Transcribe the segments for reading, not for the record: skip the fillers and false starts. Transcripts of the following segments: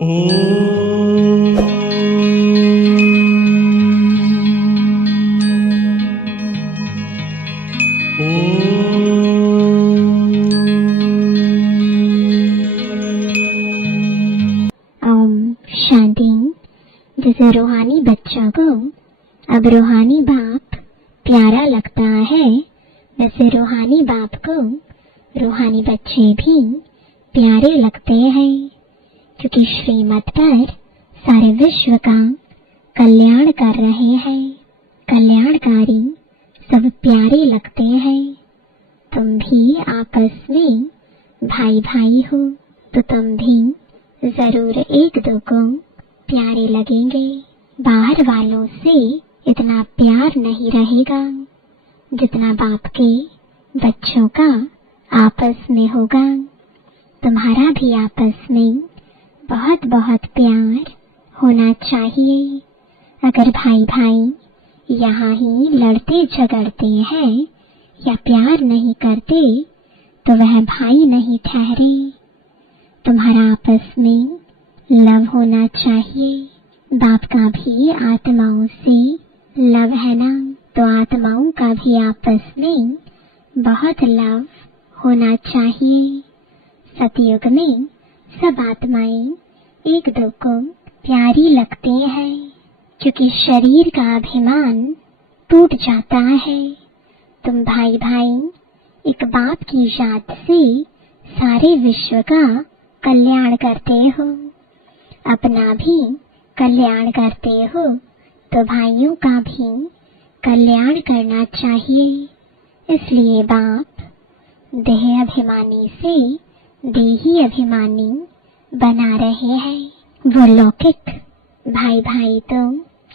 शांति। जैसे रूहानी बच्चों को अब रूहानी बाप प्यारा लगता है, वैसे रूहानी बाप को रूहानी बच्चे भी प्यारे लगते हैं, क्योंकि श्रीमत पर सारे विश्व का कल्याण कर रहे हैं। कल्याणकारी सब प्यारे लगते हैं। तुम भी आपस में भाई भाई हो, तो तुम भी जरूर एक दो को प्यारे लगेंगे। बाहर वालों से इतना प्यार नहीं रहेगा जितना बाप के बच्चों का आपस में होगा। तुम्हारा भी आपस में बहुत बहुत प्यार होना चाहिए। अगर भाई भाई यहाँ ही लड़ते झगड़ते हैं या प्यार नहीं करते, तो वह भाई नहीं ठहरे। तुम्हारा आपस में लव होना चाहिए। बाप का भी आत्माओं से लव है ना, तो आत्माओं का भी आपस में बहुत लव होना चाहिए। सतयुग में सब आत्माएं एक दो को प्यारी लगते हैं, क्योंकि शरीर का अभिमान टूट जाता है। तुम भाई भाई एक बाप की याद से सारे विश्व का कल्याण करते हो, अपना भी कल्याण करते हो, तो भाइयों का भी कल्याण करना चाहिए। इसलिए बाप देह अभिमानी से देही अभिमानी बना रहे हैं। वो लौकिक भाई भाई तो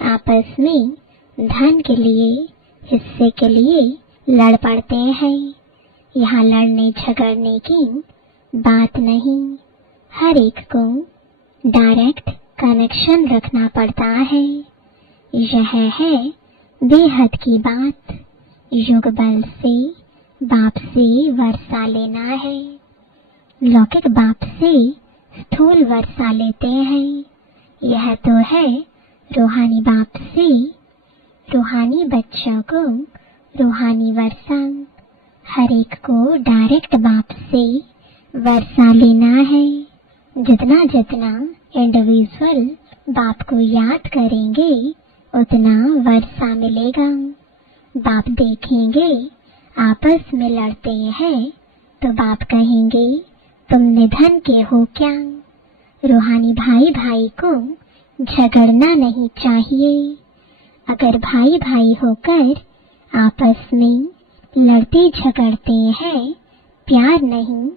आपस में धन के लिए, हिस्से के लिए लड़ पड़ते हैं। यहाँ लड़ने झगड़ने की बात नहीं। हर एक को डायरेक्ट कनेक्शन रखना पड़ता है। यह है बेहद की बात। युग बल से बाप से वर्षा लेना है। लौकिक बाप से स्थूल वर्षा लेते हैं। यह तो है रूहानी बाप से रूहानी बच्चों को रूहानी वर्षा। हर एक को डायरेक्ट बाप से वर्षा लेना है। जितना जितना इंडिविजुअल बाप को याद करेंगे, उतना वर्षा मिलेगा। बाप देखेंगे आपस में लड़ते हैं, तो बाप कहेंगे तुम निधन के हो क्या। रूहानी भाई भाई को झगड़ना नहीं चाहिए। अगर भाई भाई होकर आपस में लड़ते झगड़ते हैं, प्यार नहीं,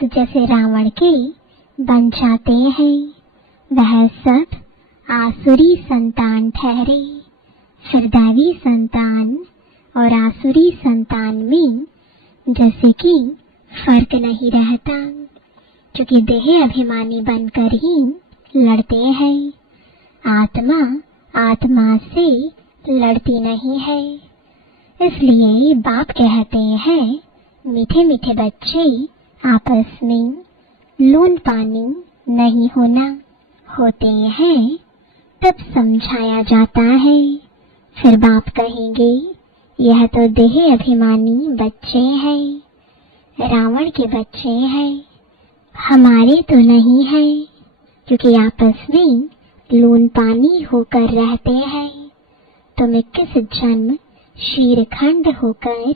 तो जैसे रावण के बन जाते हैं। वह सब आसुरी संतान ठहरे। फिर दैवी संतान और आसुरी संतान में जैसे कि फर्क नहीं रहता, क्योंकि देह अभिमानी बनकर ही लड़ते हैं। आत्मा आत्मा से लड़ती नहीं है। इसलिए बाप कहते हैं मीठे मीठे बच्चे आपस में लून पानी नहीं होना। होते हैं तब समझाया जाता है। फिर बाप कहेंगे यह तो देह अभिमानी बच्चे हैं, रावण के बच्चे हैं, हमारे तो नहीं है, क्योंकि आपस में लून पानी होकर रहते हैं। तुम 21 जन्म शीरखंड होकर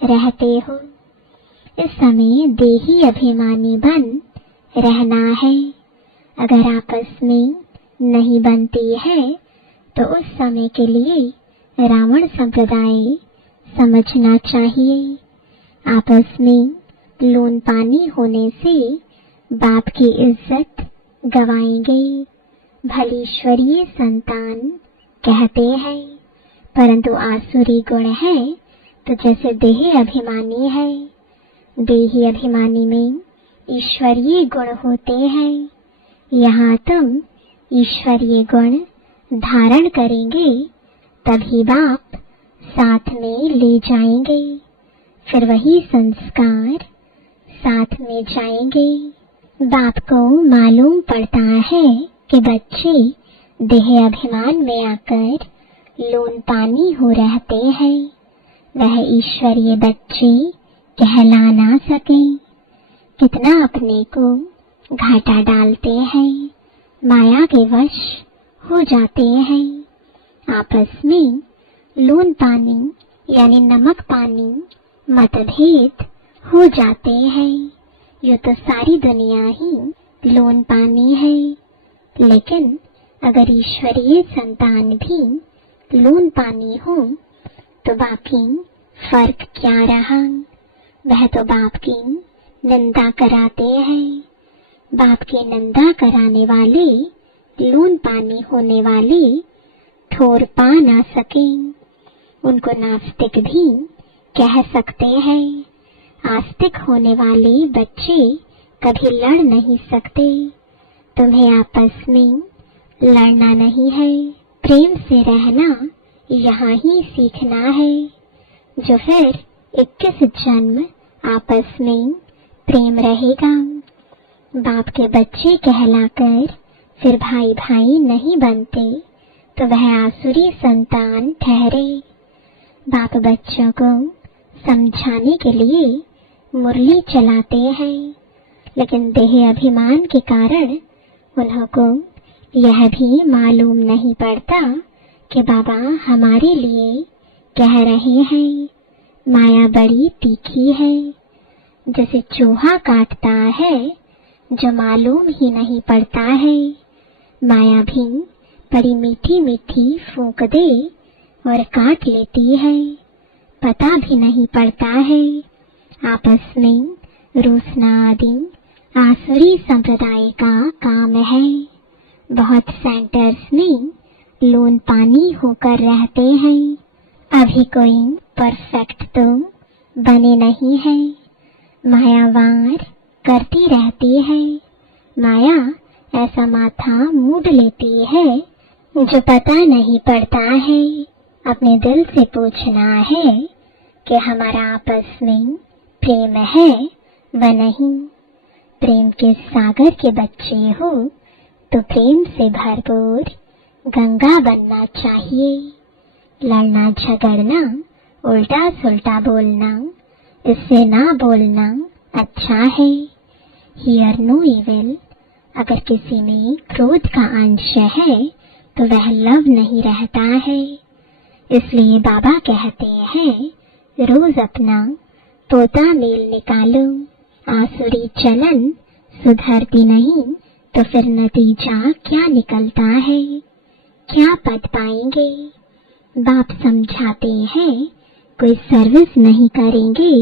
रहते हो। इस समय देही अभिमानी बन रहना है। अगर आपस में नहीं बनती है, तो उस समय के लिए रावण संप्रदाय समझना चाहिए। आपस में लून पानी होने से बाप की इज्जत गवाएंगे। भलीश्वरीय संतान कहते हैं, परंतु आसुरी गुण है तो जैसे देह अभिमानी है। देही अभिमानी में ईश्वरीय गुण होते हैं। यहाँ तुम ईश्वरीय गुण धारण करेंगे, तभी बाप साथ में ले जाएंगे। फिर वही संस्कार साथ में जाएंगे। बाप को मालूम पड़ता है कि बच्चे देह अभिमान में आकर लून पानी हो रहते हैं, वह ईश्वरीय बच्चे कहला ना सके। कितना अपने को घाटा डालते हैं, माया के वश हो जाते हैं। आपस में लून पानी यानी नमक पानी मतभेद हो जाते हैं। ये तो सारी दुनिया ही लून पानी है, लेकिन अगर ईश्वरीय संतान भी लून पानी हो तो बाकी फर्क क्या रहा। वह तो बाप की निंदा कराते हैं। बाप की निंदा कराने वाले लून पानी होने वाले ठोर पा ना सके। उनको नास्तिक भी कह सकते हैं। आस्तिक होने वाले बच्चे कभी लड़ नहीं सकते। तुम्हें आपस में लड़ना नहीं है, प्रेम से रहना यहाँ ही सीखना है। जो फिर 21 जन्म आपस में प्रेम रहेगा। बाप के बच्चे कहलाकर फिर भाई भाई नहीं बनते तो वह आसुरी संतान ठहरे। बाप बच्चों को समझाने के लिए मुरली चलाते हैं, लेकिन देह अभिमान के कारण उन्हों को यह भी मालूम नहीं पड़ता कि बाबा हमारे लिए कह रहे हैं। माया बड़ी तीखी है, जैसे चूहा काटता है जो मालूम ही नहीं पड़ता है। माया भी बड़ी मीठी मीठी फूंक दे और काट लेती है, पता भी नहीं पड़ता है। आपस में रूसना आदि आसुरी संप्रदाय का काम है। बहुत सेंटर्स में लून पानी होकर रहते हैं। अभी कोई परफेक्ट तो बने नहीं है। मायावार करती रहती है। माया ऐसा माथा मूड लेती है जो पता नहीं पड़ता है। अपने दिल से पूछना है कि हमारा आपस में प्रेम है व नहीं। प्रेम के सागर के बच्चे हो तो प्रेम से भरपूर गंगा बनना चाहिए। लड़ना झगड़ना उल्टा सुल्टा बोलना, इससे ना बोलना अच्छा है। Hear no evil. अगर किसी में क्रोध का अंश है तो वह लव नहीं रहता है। इसलिए बाबा कहते हैं रोज अपना तोता मेल निकालो। आसुरी चलन सुधरती नहीं तो फिर नतीजा क्या निकलता है, क्या पद पाएंगे। बाप समझाते हैं कोई सर्विस नहीं करेंगे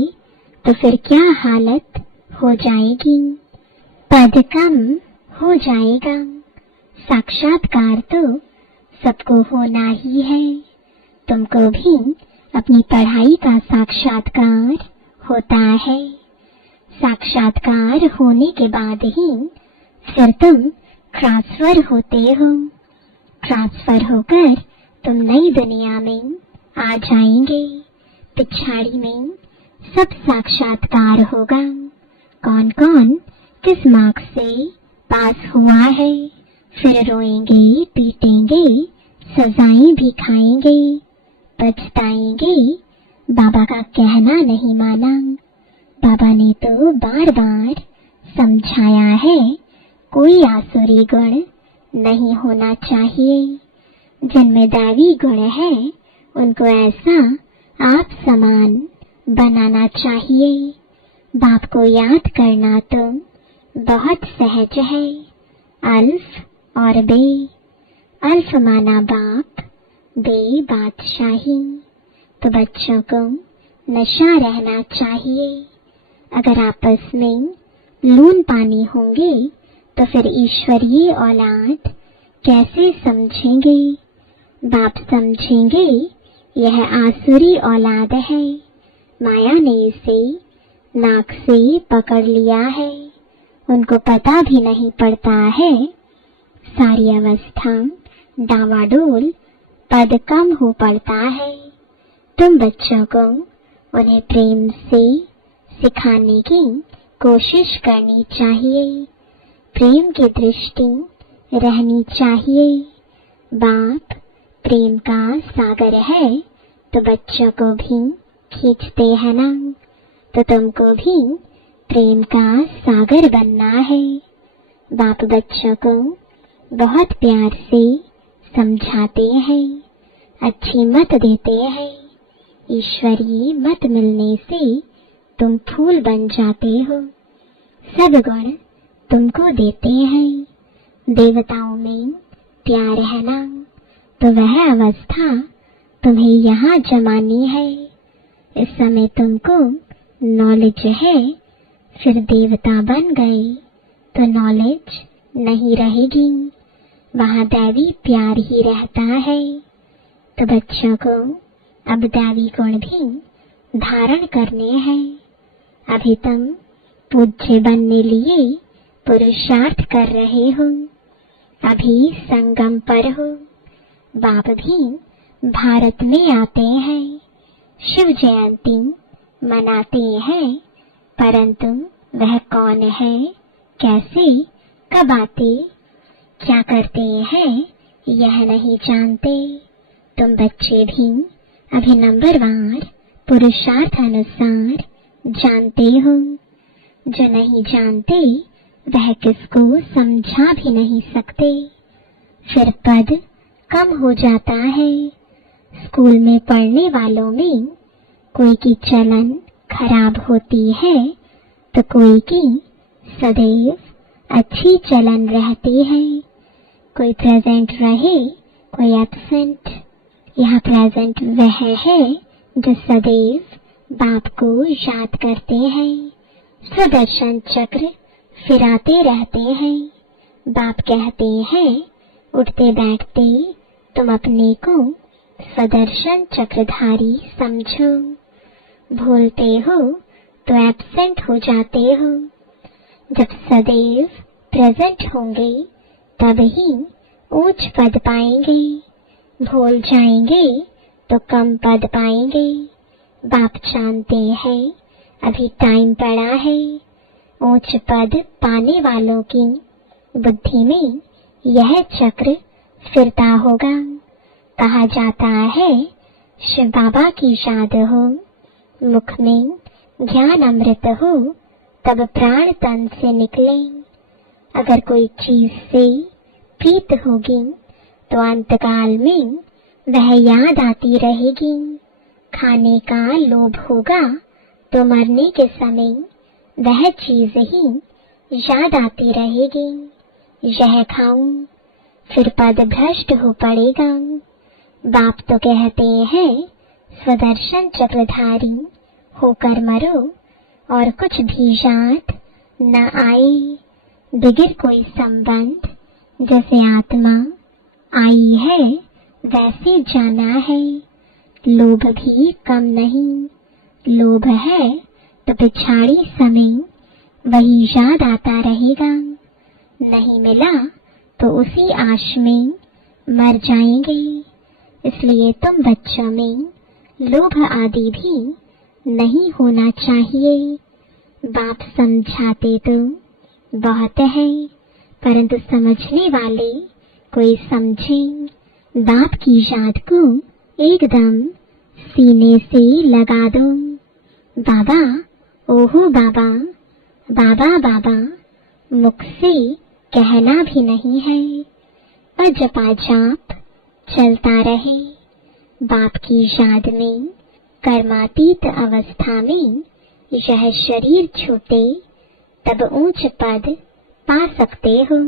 तो फिर क्या हालत हो जाएगी, पद कम हो जाएगा। साक्षात्कार तो सबको होना ही है। तुमको भी अपनी पढ़ाई का साक्षात्कार होता है। साक्षात्कार होने के बाद ही फिर तुम ट्रांसफर होते हो। ट्रांसफर होकर तुम नई दुनिया में आ जाएंगे। पिछाड़ी में सब साक्षात्कार होगा। कौन कौन किस मार्क्स से पास हुआ है। फिर रोएंगे, पीटेंगे, सजाएं भी खाएंगे, पछताएंगे बाबा का कहना नहीं माना। बाबा ने तो बार बार समझाया है कोई आसुरी गुण नहीं होना चाहिए। जिनमें दैवी गुण है उनको ऐसा आप समान बनाना चाहिए। बाप को याद करना तो बहुत सहज है। अल्फ और बे। अल्फ माना बाप, बे बादशाही। तो बच्चों को नशा रहना चाहिए। अगर आपस में लून पानी होंगे तो फिर ईश्वरीय औलाद कैसे समझेंगे। बाप समझेंगे यह आसुरी औलाद है। माया ने इसे नाक से पकड़ लिया है। उनको पता भी नहीं पड़ता है। सारी अवस्था डावाडोल, पद कम हो पड़ता है। तुम बच्चों को उन्हें प्रेम से सिखाने की कोशिश करनी चाहिए। प्रेम की दृष्टि रहनी चाहिए। बाप प्रेम का सागर है तो बच्चों को भी खींचते हैं ना, तो तुमको भी प्रेम का सागर बनना है। बाप बच्चों को बहुत प्यार से समझाते हैं, अच्छी मत देते हैं। ईश्वरीय मत मिलने से तुम फूल बन जाते हो। सब गुण तुमको देते हैं। देवताओं में प्यार है ना, तो वह अवस्था तुम्हें यहाँ जमानी है। इस समय तुमको नॉलेज है, फिर देवता बन गए तो नॉलेज नहीं रहेगी, वहाँ दैवी प्यार ही रहता है। तो बच्चों को अब दैवी गुण भी धारण करने हैं। अभी तुम पूज्य बनने लिए पुरुषार्थ कर रहे हो, अभी संगम पर हो। बाप भी भारत में आते हैं, शिव जयंती मनाते हैं, परंतु वह कौन है, कैसे, कब आते, क्या करते हैं, यह नहीं जानते। तुम बच्चे भी अभी नंबरवार पुरुषार्थ अनुसार जानते हो। जो नहीं जानते वह किसको समझा भी नहीं सकते। फिर पद कम हो जाता है। स्कूल में पढ़ने वालों में कोई की चलन खराब होती है तो कोई की सदैव अच्छी चलन रहती है। कोई प्रेजेंट रहे, कोई एब्सेंट। यह प्रेजेंट वह है जो सदैव बाप को याद करते हैं। सुदर्शन चक्र फिराते रहते हैं। बाप कहते हैं, उठते बैठते तुम अपने को सुदर्शन चक्रधारी समझो। भूलते हो तो एब्सेंट हो जाते हो। जब सदैव प्रेजेंट होंगे तब ही ऊंच पद पाएंगे। भूल जाएंगे तो कम पद पाएंगे। बाप जानते हैं अभी टाइम पड़ा है। ऊंच पद पाने वालों की बुद्धि में यह चक्र फिरता होगा। कहा जाता है शिव बाबा की याद हो, मुख में ज्ञान अमृत हो, तब प्राण तन से निकले। अगर कोई चीज से प्रीत होगी तो अंतकाल में वह याद आती रहेगी। खाने का लोभ होगा तो मरने के समय वह चीज ही याद आती रहेगी। यह खाऊं, फिर पद भ्रष्ट हो पड़ेगा। बाप तो कहते हैं सुदर्शन चक्रधारी होकर मरो और कुछ भी याद न आए। बिगिर कोई संबंध जैसे आत्मा आई है वैसे जाना है। लोभ भी कम नहीं। लोभ है तो पिछाड़ी समय वही याद आता रहेगा। नहीं मिला तो उसी आश में मर जाएंगे। इसलिए तुम बच्चों में लोभ आदि भी नहीं होना चाहिए। बाप समझाते तो बहुत है, परंतु समझने वाले कोई समझे। बाप की याद को एकदम सीने से लगा दो। बाबा, ओहो बाबा, बाबा बाबा मुख से कहना भी नहीं है। और जपा जाप चलता रहे। बाप की याद में कर्मातीत अवस्था में यह शरीर छूटे तब ऊंच पद पा सकते हो।